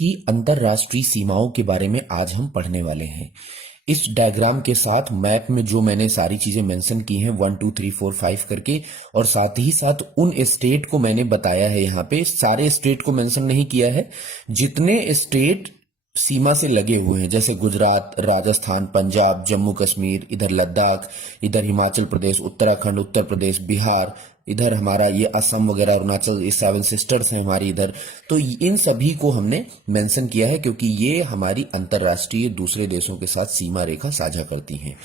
की अंतरराष्ट्रीय सीमाओं के बारे में आज हम पढ़ने वाले हैं। इस डायग्राम के साथ मैप में जो मैंने सारी चीजें मेंशन की हैं 1 2 3 4 5 करके, और साथ ही साथ उन स्टेट को मैंने बताया है। यहाँ पे सारे स्टेट को मेंशन नहीं किया है, जितने स्टेट सीमा से लगे हुए हैं, जैसे गुजरात, राजस्थान, पंजाब, जम्मू कश्मीर, इधर लद्दाख, इधर हिमाचल प्रदेश, उत्तराखंड, उत्तर प्रदेश, बिहार, इधर हमारा ये असम वगैरह, अरुणाचल, ये 7 सिस्टर्स हैं हमारी इधर। तो इन सभी को हमने मेंशन किया है क्योंकि ये हमारी अंतरराष्ट्रीय दूसरे देशों के साथ सीमा रेखा साझा करती हैं।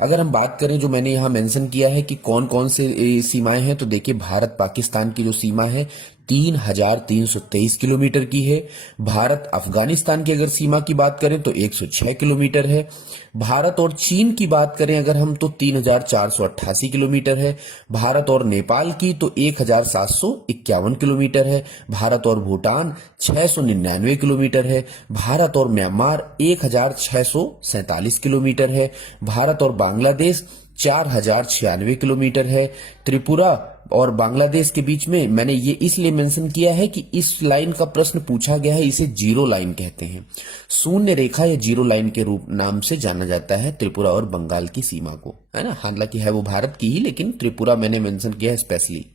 अगर हम बात करें, जो मैंने यहाँ मेंशन किया है कि कौन कौन से सीमाएं हैं, तो देखिए भारत पाकिस्तान की जो सीमा है 3,323 किलोमीटर की है। भारत अफगानिस्तान की अगर सीमा की बात करें तो 106 किलोमीटर है। भारत और चीन की बात करें अगर हम, तो 3,488 किलोमीटर है। भारत और नेपाल की तो 1,751 किलोमीटर है। भारत और भूटान 699 किलोमीटर है। भारत और म्यांमार 1,647 किलोमीटर है। भारत और बांग्लादेश 4,096 किलोमीटर है। त्रिपुरा और बांग्लादेश के बीच में मैंने ये इसलिए मेंशन किया है कि इस लाइन का प्रश्न पूछा गया है, इसे जीरो लाइन कहते हैं। शून्य रेखा या जीरो लाइन के रूप नाम से जाना जाता है त्रिपुरा और बंगाल की सीमा को, है ना। हालांकि है वो भारत की ही, लेकिन त्रिपुरा मैंने मेंशन किया है स्पेशली।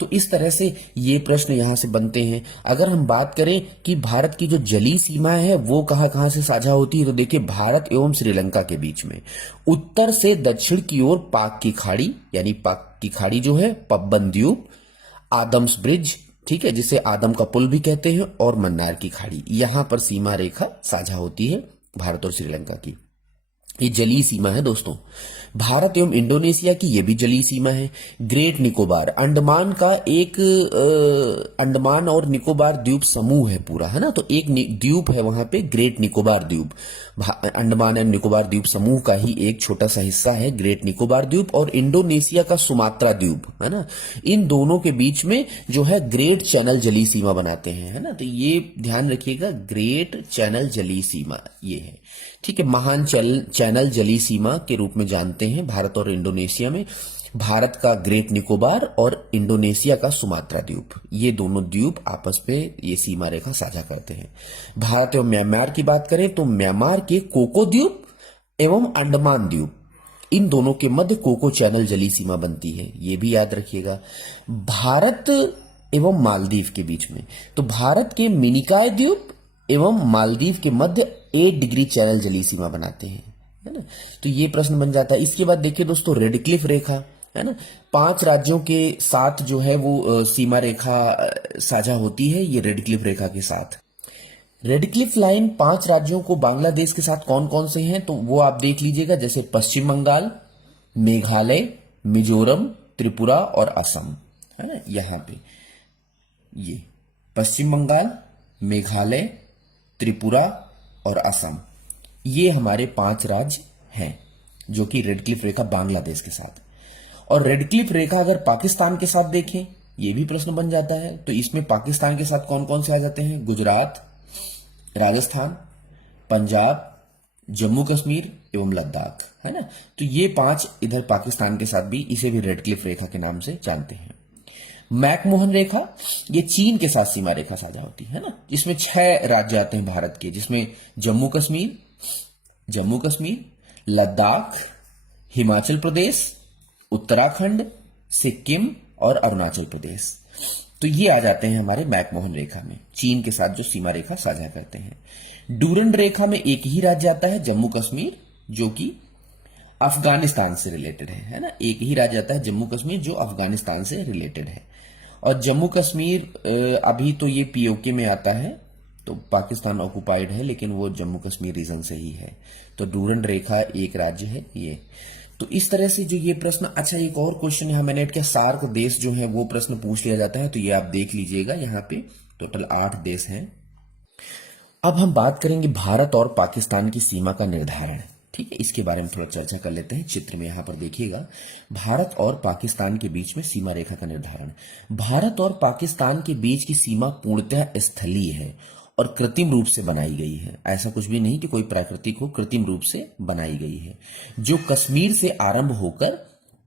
तो इस तरह से ये प्रश्न यहां से बनते हैं। अगर हम बात करें कि भारत की जो जलीय सीमा है वो कहां कहां से साझा होती है, तो देखिए भारत एवं श्रीलंका के बीच में उत्तर से दक्षिण की ओर पाक की खाड़ी, यानी पाक की खाड़ी जो है, पब्बन द्वीप, आदम्स ब्रिज, ठीक है, जिसे आदम का पुल भी कहते हैं, और मन्नार की खाड़ी, यहां पर सीमा रेखा साझा होती है भारत और श्रीलंका की। ये जलीय सीमा है दोस्तों। भारत एवं इंडोनेशिया की ये भी जलीय सीमा है। ग्रेट निकोबार, अंडमान का एक अंडमान और निकोबार द्वीप समूह है पूरा, है ना। तो एक द्वीप है वहां पे, ग्रेट निकोबार द्वीप। अंडमान एवं निकोबार द्वीप समूह का ही एक छोटा सा हिस्सा है ग्रेट निकोबार द्वीप, और इंडोनेशिया का सुमात्रा द्वीप, है ना। इन दोनों के बीच में जो है ग्रेट चैनल जलीय सीमा बनाते हैं, है ना। तो ये ध्यान रखिएगा, ग्रेट चैनल जलीय सीमा ये है, ठीक है। महान चैनल जलीय सीमा के रूप में जानते हैं भारत और इंडोनेशिया में। भारत का ग्रेट निकोबार और इंडोनेशिया का सुमात्रा द्वीप, ये दोनों द्वीप आपस में ये सीमा रेखा साझा करते हैं। भारत एवं म्यांमार की बात करें तो म्यांमार के कोको द्वीप एवं अंडमान द्वीप, इन दोनों के मध्य कोको चैनल जलीय सीमा बनती है, ये भी याद रखिएगा। भारत एवं मालदीव के बीच में, तो भारत के मिनिकॉय द्वीप एवं मालदीव के मध्य 8 डिग्री चैनल जलीय सीमा बनाते हैं, है ना। तो ये प्रश्न बन जाता है। इसके बाद देखिए दोस्तों, रेडक्लिफ रेखा, है ना। 5 राज्यों के साथ जो है वो सीमा रेखा साझा होती है, ये रेडक्लिफ रेखा के साथ। रेडक्लिफ लाइन 5 राज्यों को, बांग्लादेश के साथ कौन कौन से हैं तो वो आप देख लीजिएगा, जैसे पश्चिम बंगाल, मेघालय, मिजोरम, त्रिपुरा और असम, है ना। यहां पे ये पश्चिम बंगाल, मेघालय, त्रिपुरा और असम, ये हमारे 5 राज्य हैं जो कि रेडक्लिफ रेखा बांग्लादेश के साथ। और रेडक्लिफ रेखा अगर पाकिस्तान के साथ देखें, ये भी प्रश्न बन जाता है, तो इसमें पाकिस्तान के साथ कौन कौन से आ जाते हैं, गुजरात, राजस्थान, पंजाब, जम्मू कश्मीर एवं लद्दाख, है ना। तो ये 5 इधर पाकिस्तान के साथ भी, इसे भी रेडक्लिफ रेखा के नाम से जानते हैं। मैकमोहन रेखा, ये चीन के साथ सीमा रेखा साझा होती है ना। इसमें 6 राज्य आते हैं भारत के, जिसमें जम्मू कश्मीर, लद्दाख, हिमाचल प्रदेश, उत्तराखंड, सिक्किम और अरुणाचल प्रदेश। तो ये आ जाते हैं हमारे मैकमोहन रेखा में, चीन के साथ जो सीमा रेखा साझा करते हैं। डूरंड रेखा में एक ही राज्य आता है, जम्मू कश्मीर, जो कि अफगानिस्तान से रिलेटेड है ना। एक ही राज्य आता है जम्मू कश्मीर जो अफगानिस्तान से रिलेटेड है। और जम्मू कश्मीर अभी तो ये पीओके में आता है, तो पाकिस्तान ऑक्युपाइड है, लेकिन वो जम्मू कश्मीर रीजन से ही है। तो डूरंड रेखा एक राज्य है ये। तो इस तरह से जो ये प्रश्न, अच्छा एक और क्वेश्चन यहां मैंने क्या, सार्क देश जो है वो प्रश्न पूछ लिया जाता है, तो ये आप देख लीजिएगा, यहाँ पे टोटल 8 देश हैं। अब हम बात करेंगे भारत और पाकिस्तान की सीमा का निर्धारण, ठीक है। इसके बारे में थोड़ा चर्चा कर लेते हैं। चित्र में यहां पर देखिएगा, भारत और पाकिस्तान के बीच में सीमा रेखा का निर्धारण। भारत और पाकिस्तान के बीच की सीमा पूर्णतः स्थलीय है और कृत्रिम रूप से बनाई गई है। ऐसा कुछ भी नहीं कि कोई प्राकृतिक हो, कृत्रिम रूप से बनाई गई है, जो कश्मीर से आरंभ होकर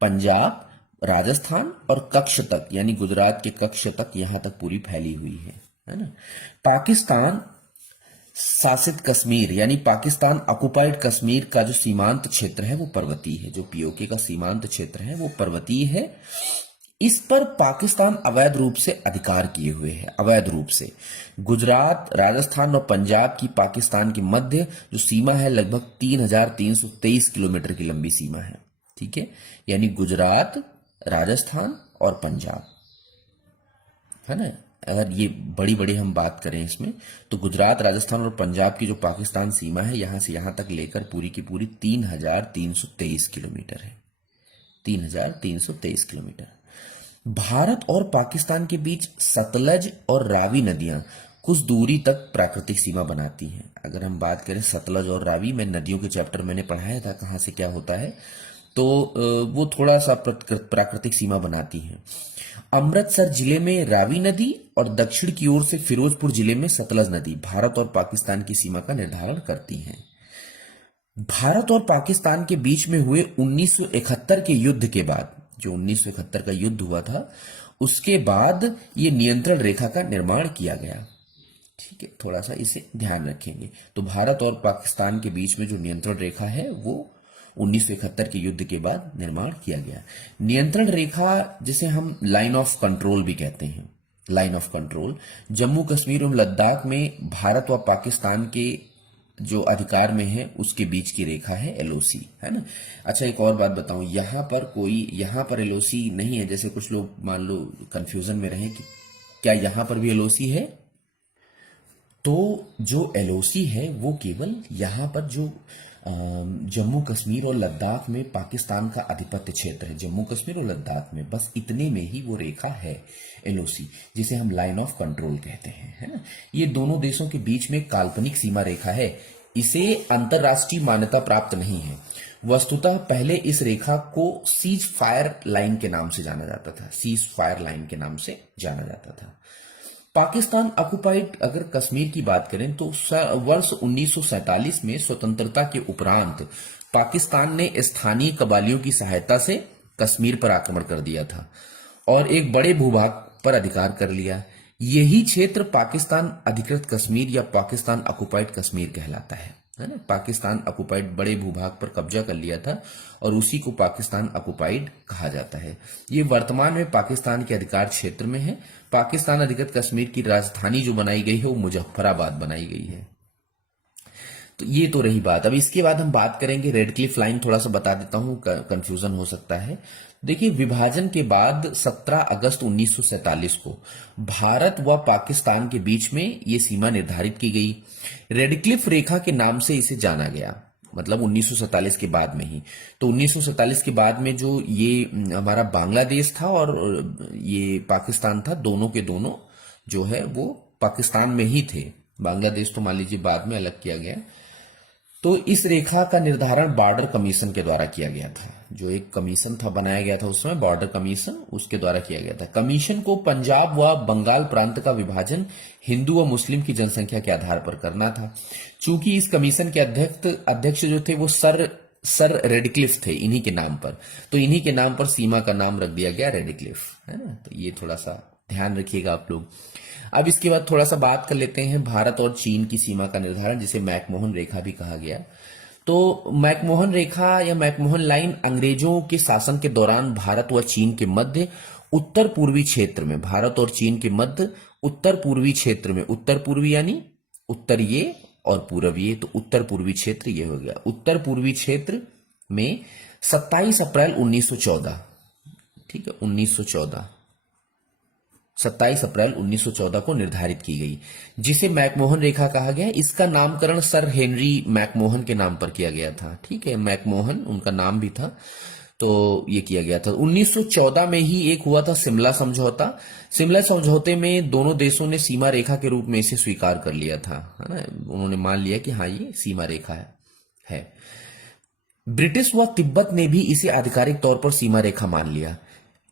पंजाब, राजस्थान और कच्छ तक, यानी गुजरात के कच्छ तक, यहां तक पूरी फैली हुई है ना। पाकिस्तान शासित कश्मीर यानी पाकिस्तान ऑक्युपाइड कश्मीर का जो सीमांत क्षेत्र है वो पर्वतीय है। जो पीओके का सीमांत क्षेत्र है वो पर्वतीय है। इस पर पाकिस्तान अवैध रूप से अधिकार किए हुए है, अवैध रूप से। गुजरात, राजस्थान और पंजाब की पाकिस्तान के मध्य जो सीमा है लगभग 3,323 किलोमीटर की लंबी सीमा है। ठीक है, यानी गुजरात, राजस्थान और पंजाब, है ना। अगर ये बड़ी बड़ी हम बात करें इसमें, तो गुजरात, राजस्थान और पंजाब की जो पाकिस्तान सीमा है यहां से यहां तक लेकर पूरी की पूरी 3,323 किलोमीटर है। 3,323 किलोमीटर। भारत और पाकिस्तान के बीच सतलज और रावी नदियां कुछ दूरी तक प्राकृतिक सीमा बनाती हैं। अगर हम बात करें सतलज और रावी, में नदियों के चैप्टर मैंने पढ़ाया था कहां से क्या होता है, तो वो थोड़ा सा प्राकृतिक सीमा बनाती हैं। अमृतसर जिले में रावी नदी और दक्षिण की ओर से फिरोजपुर जिले में सतलज नदी भारत और पाकिस्तान की सीमा का निर्धारण करती हैं। भारत और पाकिस्तान के बीच में हुए 1971 के युद्ध के बाद, जो 1971 का युद्ध हुआ था, उसके बाद ये नियंत्रण रेखा का निर्माण किया गया। ठीक है, थोड़ा सा इसे ध्यान रखेंगे। तो भारत और पाकिस्तान के बीच में जो नियंत्रण रेखा है वो 1971 के युद्ध के बाद निर्माण किया गया। नियंत्रण रेखा जिसे हम लाइन ऑफ कंट्रोल भी कहते हैं, line of control, Jammu Kashmir और लद्दाख में भारत व पाकिस्तान के जो अधिकार में है उसके बीच की रेखा है एलओसी, है ना। अच्छा, एक और बात बताऊं, यहां पर एलओसी नहीं है। जैसे कुछ लोग मान लो कंफ्यूजन में रहे कि क्या यहां पर भी एलओसी है, तो जो एलओसी है वो केवल यहां पर जो जम्मू कश्मीर और लद्दाख में पाकिस्तान का आधिपत्य क्षेत्र है, जम्मू कश्मीर और लद्दाख में, बस इतने में ही वो रेखा है एलओसी, जिसे हम लाइन ऑफ कंट्रोल कहते हैं, है ना। ये दोनों देशों के बीच में काल्पनिक सीमा रेखा है, इसे अंतरराष्ट्रीय मान्यता प्राप्त नहीं है। वस्तुतः पहले इस रेखा को सीज फायर लाइन के नाम से जाना जाता था, सीज फायर लाइन के नाम से जाना जाता था। पाकिस्तान ऑक्युपाइड अगर कश्मीर की बात करें तो वर्ष 1947 में स्वतंत्रता के उपरांत पाकिस्तान ने स्थानीय कबालियों की सहायता से कश्मीर पर आक्रमण कर दिया था और एक बड़े भूभाग पर अधिकार कर लिया। यही क्षेत्र पाकिस्तान अधिकृत कश्मीर या पाकिस्तान ऑक्युपाइड कश्मीर कहलाता है ना। पाकिस्तान ऑक्युपाइड बड़े भूभाग पर कब्जा कर लिया था और उसी को पाकिस्तान ऑक्युपाइड कहा जाता है। ये वर्तमान में पाकिस्तान के अधिकार क्षेत्र में है। पाकिस्तान अधिकृत कश्मीर की राजधानी जो बनाई गई है वो मुजफ्फराबाद बनाई गई है। तो ये तो रही बात। अब इसके बाद हम बात करेंगे रेड क्लिफ लाइन, थोड़ा सा बता देता हूं, कंफ्यूजन हो सकता है। देखिए, विभाजन के बाद 17 अगस्त 1947 को भारत व पाकिस्तान के बीच में ये सीमा निर्धारित की गई। रेड क्लिफ रेखा के नाम से इसे जाना गया, मतलब 1947 के बाद में ही। तो 1947 के बाद में जो ये हमारा बांग्लादेश था और ये पाकिस्तान था, दोनों के दोनों जो है वो पाकिस्तान में ही थे। बांग्लादेश तो मान लीजिए बाद में अलग किया गया। तो इस रेखा का निर्धारण बॉर्डर कमीशन के द्वारा किया गया था। जो एक कमीशन था बनाया गया था उस समय, बॉर्डर कमीशन, उसके द्वारा किया गया था। कमीशन को पंजाब व बंगाल प्रांत का विभाजन हिंदू व मुस्लिम की जनसंख्या के आधार पर करना था। चूंकि इस कमीशन के अध्यक्ष जो थे वो सर रेडक्लिफ थे, इन्हीं के नाम पर, तो इन्हीं के नाम पर सीमा का नाम रख दिया गया रेडक्लिफ, है ना। तो ये थोड़ा सा ध्यान रखिएगा आप लोग। अब इसके बाद थोड़ा सा बात कर लेते हैं भारत और चीन की सीमा का निर्धारण, जिसे मैकमोहन रेखा भी कहा गया। तो मैकमोहन रेखा या मैकमोहन लाइन अंग्रेजों के शासन के दौरान भारत व चीन के मध्य उत्तर पूर्वी क्षेत्र में, भारत और चीन के मध्य उत्तर पूर्वी क्षेत्र में, उत्तर पूर्वी यानी उत्तर ये और पूर्व ये, तो उत्तर पूर्वी क्षेत्र ये हो गया। उत्तर पूर्वी क्षेत्र में 27 अप्रैल 1914, ठीक है, 27 अप्रैल 1914 को निर्धारित की गई, जिसे मैकमोहन रेखा कहा गया। इसका नामकरण सर हेनरी मैकमोहन के नाम पर किया गया था। ठीक है, मैकमोहन उनका नाम भी था, तो ये किया गया था। 1914 में ही एक हुआ था शिमला समझौता। शिमला समझौते में दोनों देशों ने सीमा रेखा के रूप में इसे स्वीकार कर लिया था, है ना। उन्होंने मान लिया कि हाँ ये सीमा रेखा है। ब्रिटिश व तिब्बत ने भी इसे आधिकारिक तौर पर सीमा रेखा मान लिया,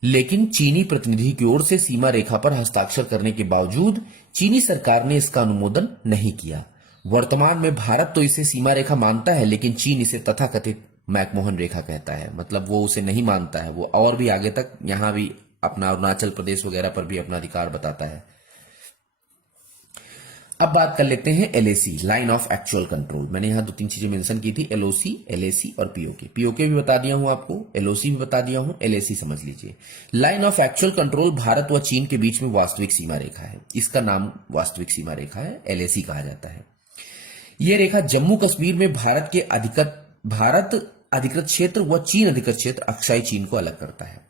लेकिन चीनी प्रतिनिधि की ओर से सीमा रेखा पर हस्ताक्षर करने के बावजूद चीनी सरकार ने इसका अनुमोदन नहीं किया। वर्तमान में भारत तो इसे सीमा रेखा मानता है, लेकिन चीन इसे तथाकथित मैकमोहन रेखा कहता है, मतलब वो उसे नहीं मानता है। वो और भी आगे तक यहां भी अपना अरुणाचल प्रदेश वगैरह पर भी अपना अधिकार बताता है। अब बात कर लेते हैं LAC, line of actual control. मैंने यहां 2-3 चीजें मेंशन की थी, एलओसी, एलएसी और पीओके। पीओके भी बता दिया हूं आपको, एलओसी भी बता दिया हूं, एलएसी समझ लीजिए। Line of actual control Bharat व चीन के बीच में वास्तविक सीमा रेखा है, इसका नाम वास्तविक सीमा रेखा है, एलएसी कहा जाता है। यह रेखा जम्मू कश्मीर में भारत अधिकृत क्षेत्र व चीन अधिकृत क्षेत्र अक्साई चीन को अलग करता है।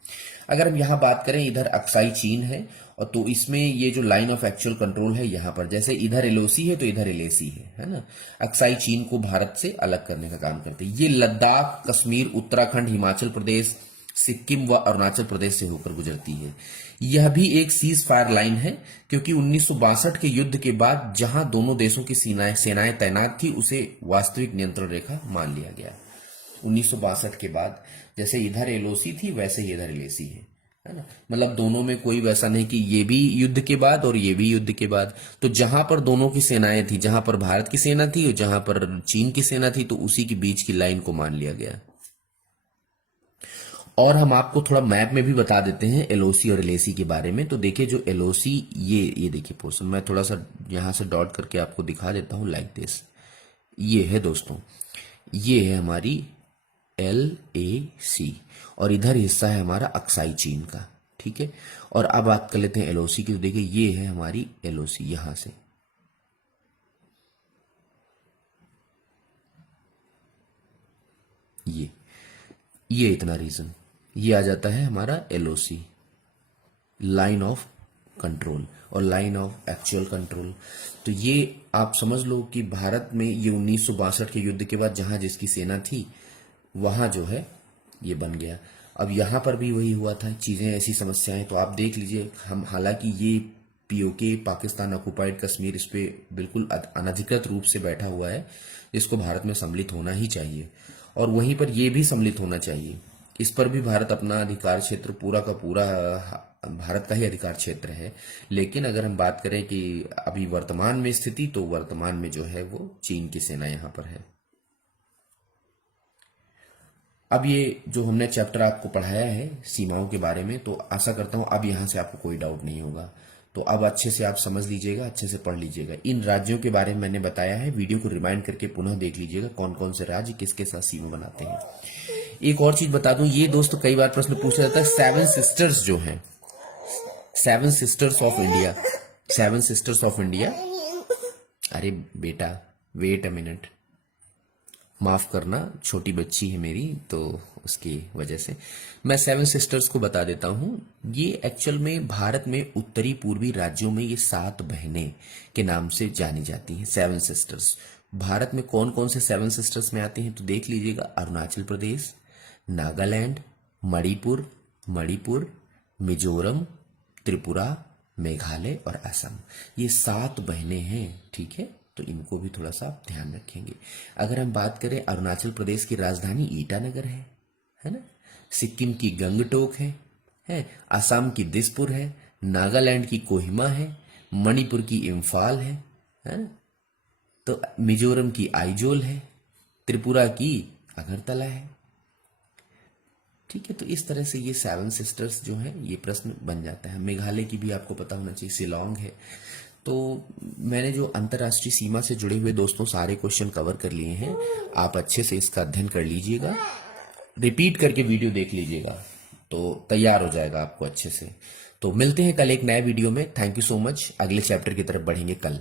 अगर हम यहां बात करें, इधर अक्साई चीन है, और तो इसमें ये जो लाइन ऑफ एक्चुअल कंट्रोल है यहां पर, जैसे इधर एलओसी है तो इधर एलएसी है ना। अक्साई चीन को भारत से अलग करने का काम करते हैं। ये लद्दाख, कश्मीर, उत्तराखंड, हिमाचल प्रदेश, सिक्किम व अरुणाचल प्रदेश से होकर गुजरती है। यह भी एक सीज फायर लाइन है, क्योंकि 1962 के युद्ध के बाद जहां दोनों देशों की सेनाएं तैनात थी उसे वास्तविक नियंत्रण रेखा मान लिया गया। 1962 के बाद जैसे इधर एलओसी थी वैसे ही इधर एलएसी है ना। मतलब दोनों में कोई वैसा नहीं कि ये भी युद्ध के बाद और ये भी युद्ध के बाद। तो जहां पर दोनों की सेनाएं थी, जहां पर भारत की सेना थी और जहां पर चीन की सेना थी, तो उसी के बीच की लाइन को मान लिया गया। और हम आपको थोड़ा मैप में भी बता देते हैं एलओसी और एलएसी के बारे में। तो देखिए जो एलओसी, ये देखिए पोर्शन, मैं थोड़ा सा यहां से डॉट करके आपको दिखा देता हूं, लाइक दिस। ये है दोस्तों, ये है हमारी LAC, और इधर हिस्सा है हमारा अक्साई चीन का, ठीक है। और अब बात कर लेते हैं एलओसी की। तो देखिए ये है हमारी एलओसी, यहां से ये इतना रीजन, ये आ जाता है हमारा एलओसी, लाइन ऑफ कंट्रोल और लाइन ऑफ एक्चुअल कंट्रोल। तो ये आप समझ लो कि भारत में ये 1962 के युद्ध के बाद जहां जिसकी सेना थी वहां जो है ये बन गया। अब यहां पर भी वही हुआ था, चीजें ऐसी समस्याएं, तो आप देख लीजिए। हम हालांकि ये पीओके, पाकिस्तान ऑक्युपाइड कश्मीर, इस पे बिल्कुल अनधिकृत रूप से बैठा हुआ है, जिसको भारत में सम्मिलित होना ही चाहिए, और वहीं पर यह भी सम्मिलित होना चाहिए। इस पर भी भारत अपना अधिकार क्षेत्र पूरा का पूरा भारत का ही अधिकार क्षेत्र है। लेकिन अगर हम बात करें कि अभी वर्तमान में स्थिति, तो वर्तमान में जो है वो चीन की सेना यहां पर है। अब ये जो हमने चैप्टर आपको पढ़ाया है सीमाओं के बारे में, तो आशा करता हूं अब यहां से आपको कोई डाउट नहीं होगा। तो अब अच्छे से आप समझ लीजिएगा, अच्छे से पढ़ लीजिएगा। इन राज्यों के बारे में मैंने बताया है, वीडियो को रिमाइंड करके पुनः देख लीजिएगा कौन कौन से राज्य किसके साथ सीमा बनाते हैं। एक और चीज बता दूं, ये दोस्तों कई बार प्रश्न पूछा जाता है, सेवन सिस्टर्स जो हैं, seven sisters of India, seven sisters of India, अरे बेटा वेट अ मिनट, माफ करना, छोटी बच्ची है मेरी तो उसकी वजह से मैं सेवन सिस्टर्स को बता देता हूं। ये एक्चुअल में भारत में उत्तरी पूर्वी राज्यों में ये 7 बहनें के नाम से जानी जाती हैं, सेवन सिस्टर्स। भारत में कौन कौन से सेवन सिस्टर्स में आते हैं तो देख लीजिएगा, अरुणाचल प्रदेश, नागालैंड, मणिपुर, मिजोरम, त्रिपुरा, मेघालय और असम, ये 7 बहनें हैं, ठीक है। तो इनको भी थोड़ा सा आप ध्यान रखेंगे। अगर हम बात करें, अरुणाचल प्रदेश की राजधानी ईटानगर है ना, सिक्किम की गंगटोक है, असम की दिसपुर है, नागालैंड की कोहिमा है, मणिपुर की इम्फाल है ना, तो मिजोरम की आइजोल है, त्रिपुरा की अगरतला है, ठीक है। तो इस तरह से ये 7 सिस्टर्स जो है ये प्रश्न बन जाता है। मेघालय की भी आपको पता होना चाहिए, शिलोंग है। तो मैंने जो अंतर्राष्ट्रीय सीमा से जुड़े हुए दोस्तों सारे क्वेश्चन कवर कर लिए हैं, आप अच्छे से इसका अध्ययन कर लीजिएगा, रिपीट करके वीडियो देख लीजिएगा, तो तैयार हो जाएगा आपको अच्छे से। तो मिलते हैं कल एक नए वीडियो में। Thank you so much. अगले चैप्टर की तरफ बढ़ेंगे कल।